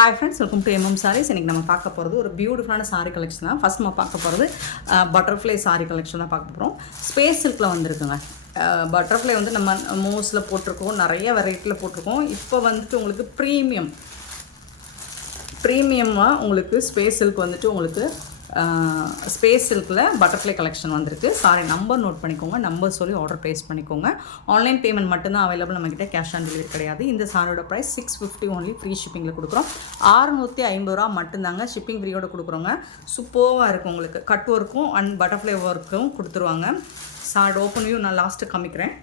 Hi friends, welcome to MM Sarees. இன்றைக்கி நம்ம பார்க்க போகிறது ஒரு பியூட்டிஃபுல்லான சாரீ கலெக்ஷன் தான். ஃபஸ்ட் நம்ம பார்க்க போகிறது பட்டர்ஃப்ளை சாரீ கலெக்ஷன் தான் பார்க்க போகிறோம். ஸ்பேஸ் சில்கில் வந்துருக்குங்க. பட்டர்ஃப்ளை வந்து நம்ம மோஸில் போட்டிருக்கோம், நிறைய வெரைட்டியில் போட்டிருக்கோம். இப்போ வந்துட்டு உங்களுக்கு ப்ரீமியமாக உங்களுக்கு ஸ்பேஸ் சில்க் வந்துட்டு உங்களுக்கு ஸ்பேஸ் சில்கில் பட்டர்ஃப்ளை கலெக்ஷன் வந்திருக்கு. சாரி நம்பர் நோட் பண்ணிக்கோங்க, நம்பர் சொல்லி ஆர்டர் ப்ளேஸ் பண்ணிக்கோங்க. ஆன்லைன் பேமெண்ட் மட்டும்தான் அவைலபிள், நம்மக்கிட்ட கேஷ் ஆன் டெலிவரி கிடையாது. இந்த சாரியோட ப்ரைஸ் 650 ஒன்லி, ஃப்ரீ ஷிப்பிங்கில் கொடுக்குறோம். 650 ரூபா மட்டும்தாங்க, ஷிப்பிங் ஃப்ரீயோட கொடுக்குறோங்க. சூப்பராக இருக்கும் உங்களுக்கு, கட் ஒர்க்கும் அண்ட் பட்டர்ஃப்ளை ஒர்க்கும் கொடுத்துருவாங்க. சாரி ஓப்பன் வியூ நான் லாஸ்ட்டு காமிக்கிறேன்.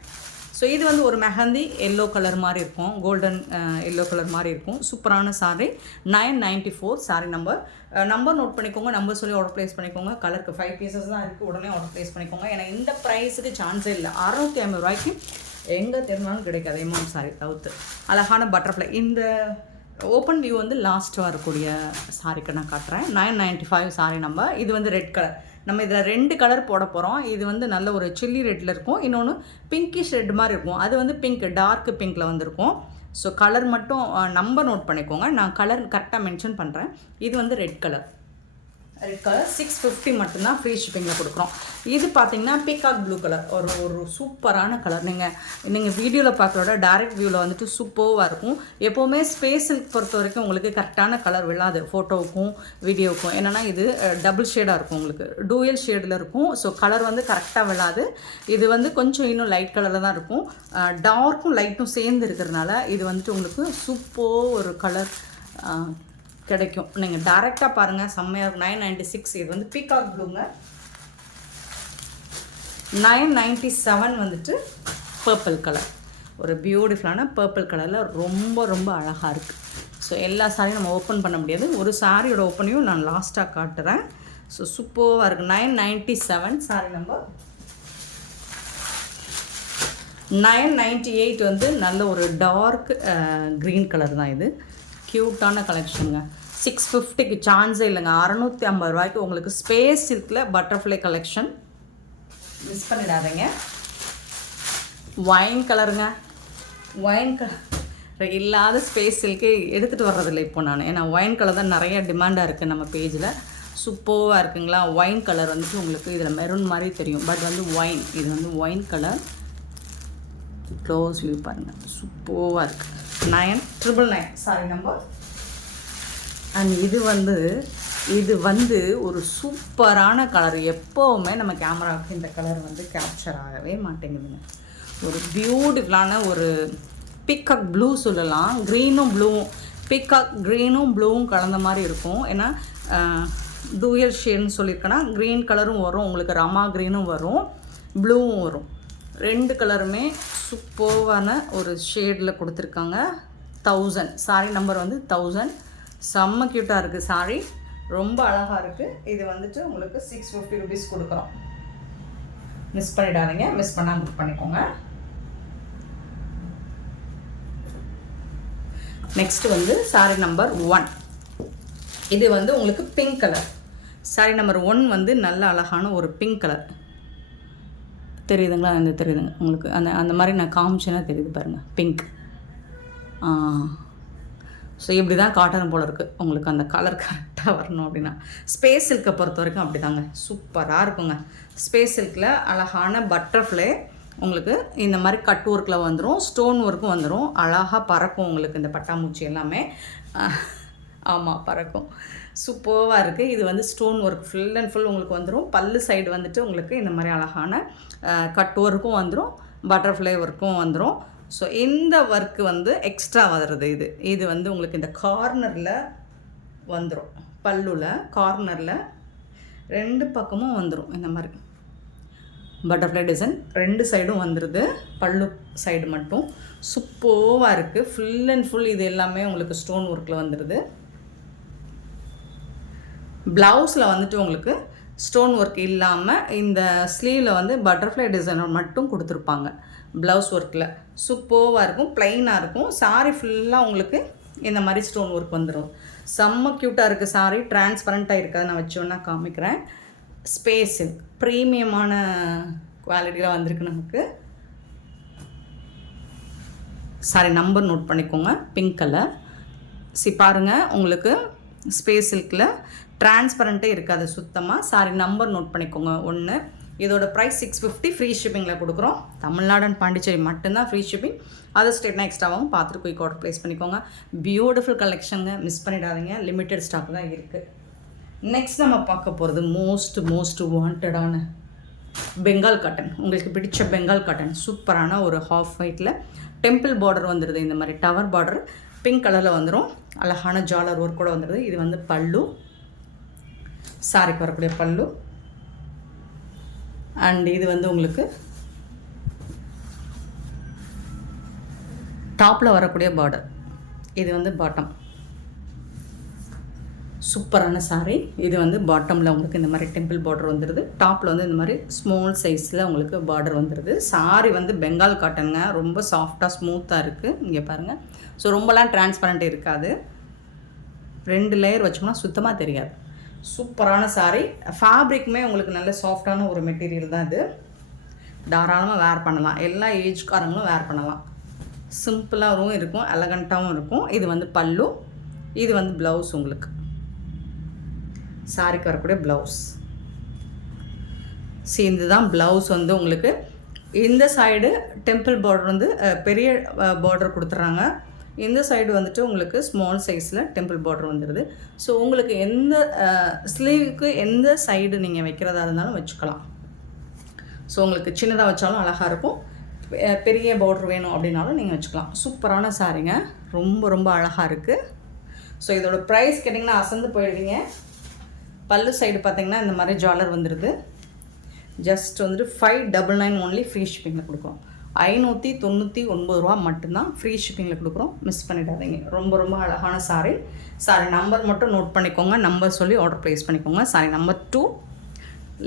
ஸோ இது வந்து ஒரு மெஹந்தி எல்லோ கலர் மாதிரி இருக்கும், கோல்டன் எல்லோ கலர் மாதிரி இருக்கும். சூப்பரான சாரி. 994 சாரி நம்பர் நோட் பண்ணிக்கோங்க, நம்பர் சொல்லி ஆர்டர் ப்ளேஸ் பண்ணிக்கோங்க. கலருக்கு 5 பீசஸ் தான் இருக்குது, உடனே ஆர்டர் ப்ளேஸ் பண்ணிக்கோங்க. ஏன்னா இந்த ப்ரைஸுக்கு சான்ஸே இல்லை. 650 ரூபாய்க்கு எங்கே தெரிஞ்சாலும் கிடைக்காது. எம்எம் சாரி தவிர்த்து அழகான பட்டர்ஃப்ளை. இந்த ஓப்பன் வியூ வந்து லாஸ்ட் வரக்கூடிய சாரிக்கு நான் காட்டுறேன். 995 சாரி நம்பர். இது வந்து ரெட் கலர். நம்ம இதில் 2 கலர் போட போகிறோம். இது வந்து நல்ல ஒரு சில்லி ரெட்டில் இருக்கும், இன்னொன்று பிங்கிஷ் ரெட் மாதிரி இருக்கும். அது வந்து பிங்க், டார்க் பிங்க்கில் வந்துருக்கும். ஸோ கலர் மட்டும் நம்பர் நோட் பண்ணிக்கோங்க, நான் கலர் கரெக்டாக மென்ஷன் பண்ணுறேன். இது வந்து ரெட் கலர் 650 மட்டும்தான், ஃப்ரீ ஷிப்பிங்கில் கொடுக்குறோம். இது பார்த்தீங்கன்னா பீகாக் ப்ளூ கலர், ஒரு சூப்பரான கலர். நீங்கள் வீடியோவில் பார்க்குறோட டைரக்ட் வியூவில் வந்துட்டு சூப்பராக இருக்கும். எப்போவுமே ஸ்பேஸ் சில்க் பொறுத்த வரைக்கும் உங்களுக்கு கரெக்டான கலர் விழாது, ஃபோட்டோவுக்கும் வீடியோவுக்கும். என்னென்னா இது டபுள் ஷேடாக இருக்கும், உங்களுக்கு டூயல் ஷேடில் இருக்கும். ஸோ கலர் வந்து கரெக்டாக விழாது. இது வந்து கொஞ்சம் இன்னும் லைட் கலரில் தான் இருக்கும். டார்க்கும் லைட்டும் சேர்ந்து இருக்கிறதுனால இது வந்துட்டு உங்களுக்கு சூப்பர் ஒரு கலர் கிடைக்கும். நீங்கள் டைரெக்டாக பாருங்கள், செம்மையாக இருக்கும். 996. இது வந்து பீகாக் ப்ளூங்க. 997 வந்துட்டு பர்பிள் கலர், ஒரு பியூட்டிஃபுல்லான பர்பிள் கலரில் ரொம்ப ரொம்ப அழகாக இருக்குது. ஸோ எல்லா சாரியும் நம்ம ஓப்பன் பண்ண முடியாது, ஒரு சாரியோட ஓப்பனையும் நான் லாஸ்ட்டாக காட்டுறேன். ஸோ சூப்பராக இருக்குது. 997 சாரி நம்பர். 998 வந்து நல்ல ஒரு டார்க் க்ரீன் கலர் தான். இது க்யூட்டான கலெக்ஷனுங்க. 650க்கு சான்ஸே இல்லைங்க. 650 ரூபாய்க்கு உங்களுக்கு ஸ்பேஸ் சில்கில் பட்டர்ஃப்ளை கலெக்ஷன். மிஸ் பண்ணிடாதீங்க. ஒயின் கலருங்க, ஒயின் கலர் இல்லாத ஸ்பேஸ் சில்க்கு எடுத்துகிட்டு வர்றதில்லை இப்போ நான். ஏன்னா ஒயின் கலர் தான் நிறைய டிமாண்டாக இருக்குது நம்ம பேஜில். சூப்பராக இருக்குங்களா. ஒயின் கலர் வந்துட்டு உங்களுக்கு இதில் மெரூன் மாதிரி தெரியும், பட் வந்து ஒயின், இது வந்து ஒயின் கலர். க்ளோஸ் வியூ பாருங்கள், சூப்பராக இருக்குது. 999 சாரி நம்பர். அண்ட் இது வந்து ஒரு சூப்பரான கலர். எப்போவுமே நம்ம கேமராவுக்கு இந்த கலர் வந்து கேப்சர் ஆகவே மாட்டேங்குதுங்க. ஒரு பியூட்டிஃபுல்லான ஒரு பீகாக் ப்ளூ சொல்லலாம். க்ரீனும் ப்ளூவும், பீகாக் க்ரீனும் ப்ளூவும் கலந்த மாதிரி இருக்கும். ஏன்னா டூயல் ஷேட்னு சொல்லியிருக்கேன்னா க்ரீன் கலரும் வரும் உங்களுக்கு, ரமா க்ரீனும் வரும், ப்ளூவும் வரும். 2 கலருமே சூப்பரான ஒரு ஷேடில் கொடுத்துருக்காங்க. 1000 சாரி நம்பர் வந்து 1000. செம்ம க்யூட்டாக இருக்குது சாரி, ரொம்ப அழகாக இருக்குது. இது வந்துட்டு உங்களுக்கு 650 ருபீஸ் கொடுக்குறோம். மிஸ் பண்ணிடாதீங்க, மிஸ் பண்ணாமல் புக் பண்ணிக்கோங்க. நெக்ஸ்ட்டு வந்து சாரி நம்பர் 1. இது வந்து உங்களுக்கு பிங்க் கலர். சாரி நம்பர் 1 வந்து நல்ல அழகான ஒரு பிங்க் கலர். தெரியுதுங்களா? இந்த தெரியுதுங்க உங்களுக்கு, அந்த மாதிரி நான் காமிச்சேன்னா தெரியுது பாருங்கள், பிங்க். ஸோ இப்படி தான் காட்டணும் போல் இருக்குது உங்களுக்கு, அந்த கலர் கரெக்டாக வரணும் அப்படின்னா. ஸ்பேஸ் சில்கை பொறுத்த வரைக்கும் அப்படி தாங்க, சூப்பராக இருக்குங்க. ஸ்பேஸ் சில்கில் அழகான பட்டர்ஃப்ளை உங்களுக்கு இந்த மாதிரி கட் ஒர்க்கில் வந்துடும், ஸ்டோன் ஒர்க்கும் வந்துடும். அழகாக பறக்கும் உங்களுக்கு இந்த பட்டாம்பூச்சி எல்லாமே. ஆமாம், பறக்கும். சூப்பராக இருக்குது. இது வந்து stone work full and full உங்களுக்கு வந்துடும். பல்லு சைடு வந்துட்டு உங்களுக்கு இந்த மாதிரி அழகான கட் ஒர்க்கும் வந்துடும், பட்டர்ஃப்ளை ஒர்க்கும் வந்துடும். ஸோ இந்த ஒர்க்கு வந்து எக்ஸ்ட்ரா வருது. இது வந்து உங்களுக்கு இந்த கார்னரில் வந்துடும், பல்லுல கார்னரில் 2 பக்கமும் வந்துடும் இந்த மாதிரி பட்டர்ஃப்ளை டிசைன். 2 சைடும் வந்துடுது, பல்லு சைடு மட்டும். சூப்பராக இருக்குது. ஃபுல் அண்ட் ஃபுல் இது எல்லாமே உங்களுக்கு ஸ்டோன் ஒர்க்கில் வந்துடுது. ப்ளவுஸில் வந்துட்டு உங்களுக்கு ஸ்டோன் ஒர்க் இல்லாமல் இந்த ஸ்லீவில் வந்து பட்டர்ஃப்ளை டிசைனர் மட்டும் கொடுத்துருப்பாங்க ப்ளவுஸ் ஒர்க்கில். சூப்பராக இருக்கும், ப்ளைனாக இருக்கும். சாரி ஃபுல்லாக உங்களுக்கு இந்த மாதிரி ஸ்டோன் ஒர்க் வந்துடும். செம்ம க்யூட்டாக இருக்குது சாரி. டிரான்ஸ்பரண்ட்டாக இருக்காது, நான் வச்சோன்னா காமிக்கிறேன். ஸ்பேஸ் சில்க் ப்ரீமியமான குவாலிட்டியில் வந்திருக்கு நமக்கு. சாரி நம்பர் நோட் பண்ணிக்கோங்க, பிங்க் கலர். பாருங்கள், உங்களுக்கு ஸ்பேஸ் சில்கில் டிரான்ஸ்பரண்ட்டே இருக்காது சுத்தமாக. சாரி நம்பர் நோட் பண்ணிக்கோங்க 1. இதோட ப்ரைஸ் 650, ஃப்ரீ ஷிப்பிங்கில் கொடுக்குறோம். தமிழ்நாடு அண்ட் பாண்டிச்சேரி மட்டும்தான் ஃப்ரீ ஷிப்பிங். அதர் ஸ்டேட்னா எக்ஸ்ட்ராவும் பார்த்துட்டு குயிக் ஆர்டர் ப்ளேஸ் பண்ணிக்கோங்க. பியூட்டிஃபுல் கலெக்ஷனுங்க, மிஸ் பண்ணிடாதீங்க. லிமிட்டட் ஸ்டாக் தான் இருக்குது. நெக்ஸ்ட் நம்ம பார்க்க போகிறது மோஸ்ட் வாண்டடான பெங்கால் காட்டன். உங்களுக்கு பிடிச்ச பெங்கால் காட்டன் சூப்பரான ஒரு ஹாஃப் ஒயிட்டில் டெம்பிள் பார்டர் வந்துடுது. இந்த மாதிரி டவர் பார்டர் பிங்க் கலரில் வந்துடும். அழகான ஜாலர் ஒர்க் கூட வந்துடுது. இது வந்து பல்லு, சாரிக்கு வரக்கூடிய பல்லு. அண்ட் இது வந்து உங்களுக்கு டாப்பில் வரக்கூடிய பார்டர். இது வந்து பாட்டம். சூப்பரான சாரீ. இது வந்து பாட்டமில் உங்களுக்கு இந்த மாதிரி டெம்பிள் பார்டர் வந்துடுது. டாப்பில் வந்து இந்த மாதிரி ஸ்மால் சைஸில் உங்களுக்கு பார்டர் வந்துடுது. சாரீ வந்து பெங்கால் காட்டனுங்க. ரொம்ப சாஃப்டாக ஸ்மூத்தாக இருக்குது. இங்கே பாருங்கள். ஸோ ரொம்பலாம் டிரான்ஸ்பரண்ட் இருக்காது. 2 லேயர் வச்சோம்னா சுத்தமாக தெரியாது. சூப்பரான சாரீ. ஃபேப்ரிக்குமே உங்களுக்கு நல்ல சாஃப்டான ஒரு மெட்டீரியல் தான் இது. தாராளமாக வேர் பண்ணலாம். எல்லா ஏஜ்காரங்களும் வேர் பண்ணலாம். சிம்பிளாகவும் இருக்கும், எலகண்ட்டாகவும் இருக்கும். இது வந்து பல்லு, இது வந்து ப்ளவுஸ். உங்களுக்கு சாரிக்கு வரக்கூடிய ப்ளவுஸ். சேர்ந்து தான் ப்ளவுஸ் வந்து உங்களுக்கு இந்த சைடு டெம்பிள் பார்டர் வந்து பெரிய பார்டர் கொடுத்துட்றாங்க. இந்த சைடு வந்துட்டு உங்களுக்கு ஸ்மால் சைஸில் டெம்பிள் பார்டர் வந்துடுது. ஸோ உங்களுக்கு எந்த ஸ்லீவுக்கு எந்த சைடு நீங்கள் வைக்கிறதா இருந்தாலும் வச்சுக்கலாம். ஸோ உங்களுக்கு சின்னதாக வச்சாலும் அழகாக இருக்கும். பெரிய பார்டர் வேணும் அப்படின்னாலும் நீங்கள் வச்சுக்கலாம். சூப்பரான சாரீங்க. ரொம்ப அழகாக இருக்குது. ஸோ இதோட ப்ரைஸ் கேட்டிங்கன்னா அசந்து போயிடுவீங்க. பல்லு சைடு பார்த்திங்கன்னா இந்த மாதிரி ஜாலர் வந்துடுது. ஜஸ்ட் வந்துட்டு 599 ஒன்லி ஃப்ரீ ஷிப்பிங்கில் கொடுக்குறோம். 599 ரூபா மட்டும்தான் ஃப்ரீ ஷிப்பிங்கில் கொடுக்குறோம். மிஸ் பண்ணிடாதீங்க. ரொம்ப அழகான சாரீ. நம்பர் மட்டும் நோட் பண்ணிக்கோங்க. நம்பர் சொல்லி ஆர்டர் ப்ளேஸ் பண்ணிக்கோங்க. நம்பர் 2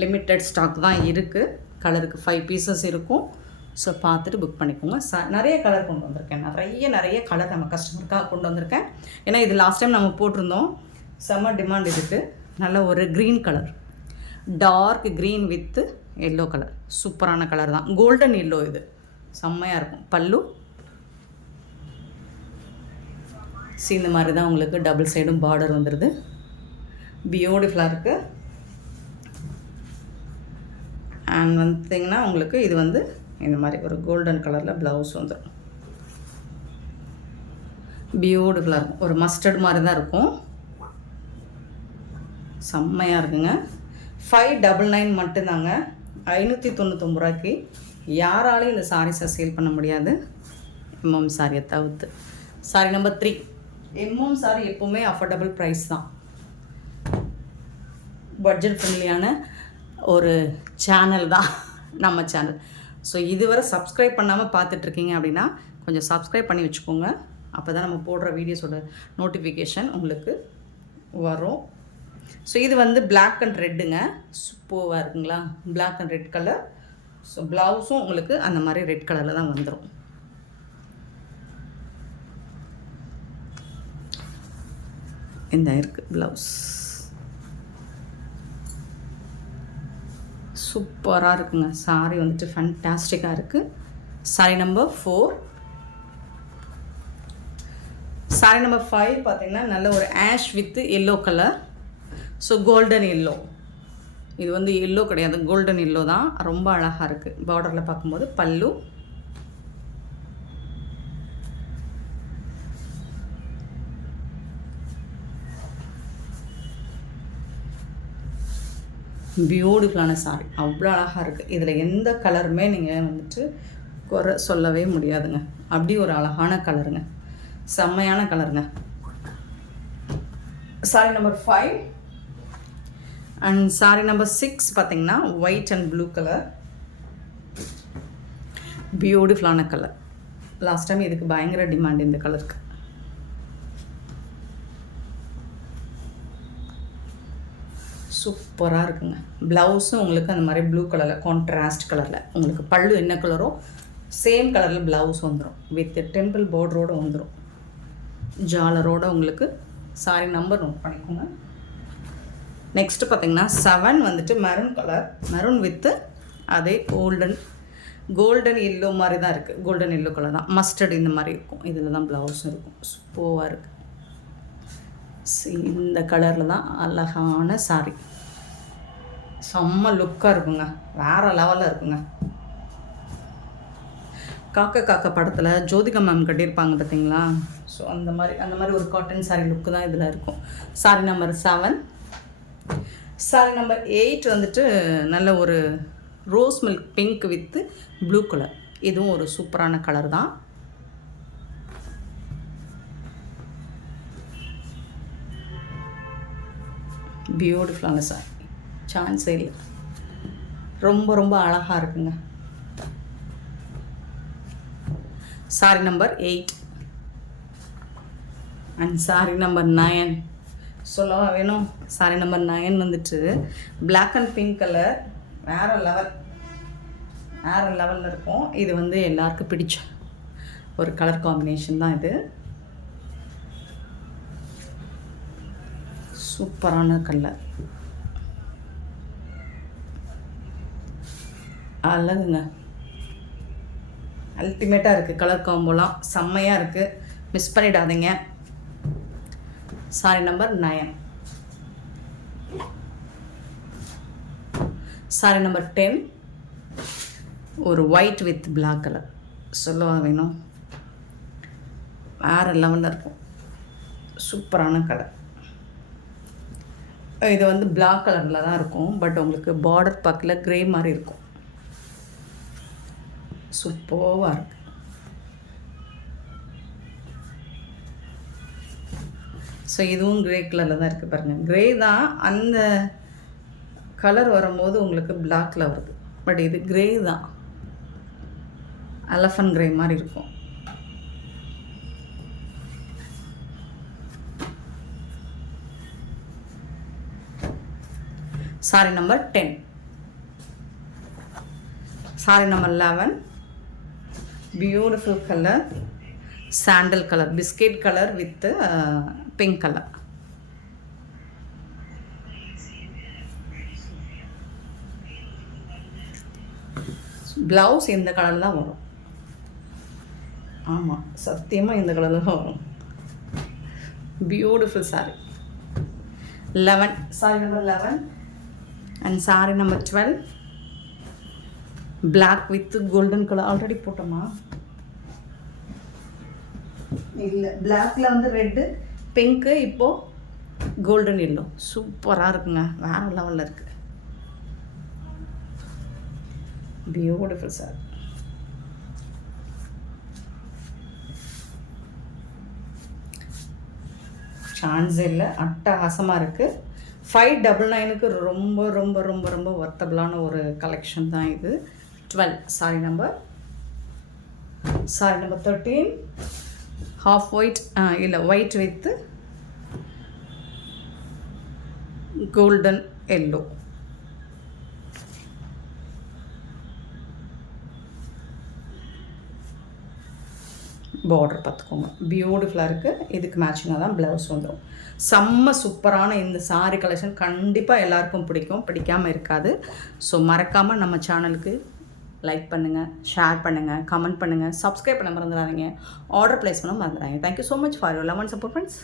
லிமிட்டட் ஸ்டாக் தான் இருக்குது. கலருக்கு 5 பீசஸ் இருக்கும். ஸோ பார்த்துட்டு புக் பண்ணிக்கோங்க. நிறைய கலர் கொண்டு வந்திருக்கேன். நிறைய கலர் நம்ம கஸ்டமருக்காக கொண்டு வந்திருக்கேன். ஏன்னா இது லாஸ்ட் டைம் நம்ம போட்டிருந்தோம். செம்ம டிமாண்ட் இதுக்கு. நல்ல ஒரு green colour, dark green with yellow colour. சூப்பரான கலர் தான். Golden yellow. இது செம்மையாக இருக்கும். பல்லு இந்த மாதிரி தான் உங்களுக்கு டபுள் சைடும் பார்டர் வந்துடுது. பியூட்டிஃபுல்லாக இருக்குது. அண்ட் வந்துட்டிங்கன்னா உங்களுக்கு இது வந்து இந்த மாதிரி ஒரு கோல்டன் கலரில் ப்ளவுஸ் வந்துடும். பியூட்டிஃபுல்லாக இருக்கும். ஒரு மஸ்டர்ட் மாதிரி தான் இருக்கும். செம்மையாக இருக்குங்க. 599 மட்டும்தாங்க. 599 ரூபாய்க்கு யாராலையும் இந்த சாரீஸை சேல் பண்ண முடியாது. எம்எம் சாரியை தவிர்த்து. Sorry number 3. எம்எம் சாரி எப்போவுமே அஃபோர்டபுள் ப்ரைஸ் தான். பட்ஜெட் ஃப்ரெண்ட்லியான ஒரு சேனல் தான் நம்ம சேனல். ஸோ இதுவரை சப்ஸ்கிரைப் பண்ணாமல் பார்த்துட்ருக்கீங்க அப்படின்னா கொஞ்சம் சப்ஸ்கிரைப் பண்ணி வச்சுக்கோங்க. அப்போ தான் நம்ம போடுற வீடியோஸோட நோட்டிஃபிகேஷன் உங்களுக்கு வரும். ஸோ இது வந்து பிளாக் அண்ட் ரெட்டுங்க. சூப்பராக இருக்குங்களா? Black and red colour. So ப்ளவுஸும் உங்களுக்கு அந்த மாதிரி ரெட் கலரில் தான் வந்துடும். இந்த இருக்குது ப்ளவுஸ். சூப்பராக இருக்குங்க. சாரி வந்துட்டு ஃபேன்டாஸ்டிக்காக இருக்குது. Sorry number 4. சாரி நம்பர் 5 பார்த்திங்கன்னா நல்ல ஒரு ash with yellow colour. So golden yellow. இது வந்து எல்லோ கிடையாது, கோல்டன் எல்லோ தான். ரொம்ப அழகாக இருக்குது. பார்டரில் பார்க்கும்போது பல்லு, பியூட்டிஃபுல்லான சாரி. அவ்வளோ அழகாக இருக்குது. இதில் எந்த கலருமே நீங்கள் வந்துட்டு குறை சொல்லவே முடியாதுங்க. அப்படி ஒரு அழகான கலருங்க. செம்மையான கலருங்க. Sorry number 5. And sari number 6 பார்த்திங்கன்னா ஒயிட் அண்ட் ப்ளூ கலர். பியூட்டிஃபுல்லான கலர். லாஸ்ட் டைம் இதுக்கு பயங்கர டிமாண்ட் இந்த கலருக்கு. சூப்பராக இருக்குங்க. ப்ளவுஸும் உங்களுக்கு அந்த மாதிரி ப்ளூ கலரில் கான்ட்ராஸ்ட் கலரில். உங்களுக்கு பல்லு என்ன கலரோ சேம் கலரில் ப்ளவுஸ் வந்துடும். வித் டெம்பிள் பார்டரோடு வந்துடும். ஜாலரோடு உங்களுக்கு. சாரி நம்பர் நோட் பண்ணிக்கோங்க. நெக்ஸ்ட்டு பார்த்திங்கன்னா 7 வந்துட்டு மெரூன் கலர். மெரூன் வித்து அதே கோல்டன் எல்லோ மாதிரி தான் இருக்குது. கோல்டன் எல்லோ கலர் தான். மஸ்டர்ட் இந்த மாதிரி இருக்கும். இதில் தான் ப்ளவுஸும் இருக்கும். சூப்பராக இருக்குது. இந்த கலரில் தான் அழகான சாரி, செம்ம லுக்காக இருக்குங்க, வேறு லெவலில் இருக்குங்க. காக்க படத்தில் ஜோதிகா மேம் கட்டியிருப்பாங்க பார்த்தீங்களா? ஸோ அந்த மாதிரி ஒரு காட்டன் சாரீ லுக்கு தான் இதில் இருக்கும். சாரீ நம்பர் 7. சாரீ நம்பர் 8 வந்துட்டு நல்ல ஒரு rose milk pink with blue colour. இதுவும் ஒரு சூப்பரான கலர் தான். பியூட்டிஃபுல்லான சாரி, சான்ஸே இல்லை, ரொம்ப ரொம்ப அழகாக இருக்குங்க. Sorry number 8 and sari number 9 சொல்லவா வேணும். சாரி நம்பர் 9 வந்துட்டு பிளாக் அண்ட் பிங்க் கலர், வேறு லெவலில் இருக்கும். இது வந்து எல்லாருக்கும் பிடிச்ச ஒரு கலர் காம்பினேஷன் தான் இது. சூப்பரான கலர், அழகுங்க, அல்டிமேட்டாக இருக்குது. கலர் காம்போலாம் செம்மையாக இருக்குது, மிஸ் பண்ணிடாதீங்க. Sorry number 9. சாரி நம்பர் 10 ஒரு ஒயிட் வித் பிளாக் கலர், சொல்லவா வேணும், வேறு லெவலில் இருக்கும், சூப்பரான கலர். இது வந்து பிளாக் கலரில் தான் இருக்கும், பட் உங்களுக்கு பார்டர் பக்கில் க்ரே மாதிரி இருக்கும், சூப்பராக இருக்குது. ஸோ இதுவும் க்ரே கலரில் தான் இருக்குது பாருங்கள். க்ரே தான், அந்த கலர் வரும்போது உங்களுக்கு பிளாக்கில் வருது, பட் இது க்ரே தான், எலஃபண்ட் க்ரே மாதிரி இருக்கும். Sari number 10. Sari number 11 beautiful colour, sandal colour, biscuit colour with pink colour. Blouse இந்த கலர் தான் வரும். ஆமாம், சத்தியமாக இந்த கலரில் தான் வரும். Beautiful sari. 11 sari number 11 and sari number 12 black with golden colour. Already போட்டோமா? இல்லை, பிளாக்கில் வந்து ரெட்டு, பிங்க்கு, இப்போது கோல்டன் எல்லோ. சூப்பராக இருக்குங்க, வேறு லெவலில் இருக்குது. Beautiful sir. சான்ஸ் இல்லை, அட்டகாசமாக இருக்குது. 599க்கு ரொம்ப ரொம்ப ரொம்ப ரொம்ப ஒர்த்தபிளான ஒரு கலெக்ஷன் தான் இது. 12 சாரி நம்பர் 13 ஹாஃப் ஒயிட், இல்லை white with golden yellow. Border பார்த்துக்கோங்க, பியூட்டிஃபுல்லாக இருக்குது. இதுக்கு மேட்சிங்காக தான் ப்ளவுஸ் வந்துடும். செம்ம சூப்பரான இந்த சாரி கலெக்ஷன் கண்டிப்பாக எல்லாருக்கும் பிடிக்கும், பிடிக்காமல் இருக்காது. ஸோ மறக்காமல் நம்ம சேனலுக்கு லைக் பண்ணுங்கள், ஷேர் பண்ணுங்கள், கமெண்ட் பண்ணுங்கள், சப்ஸ்கிரைப் பண்ண மறந்துடாதீங்க, ஆர்டர் ப்ளேஸ் பண்ண மறந்துடாதீங்க. Thank you so much for your love and support friends.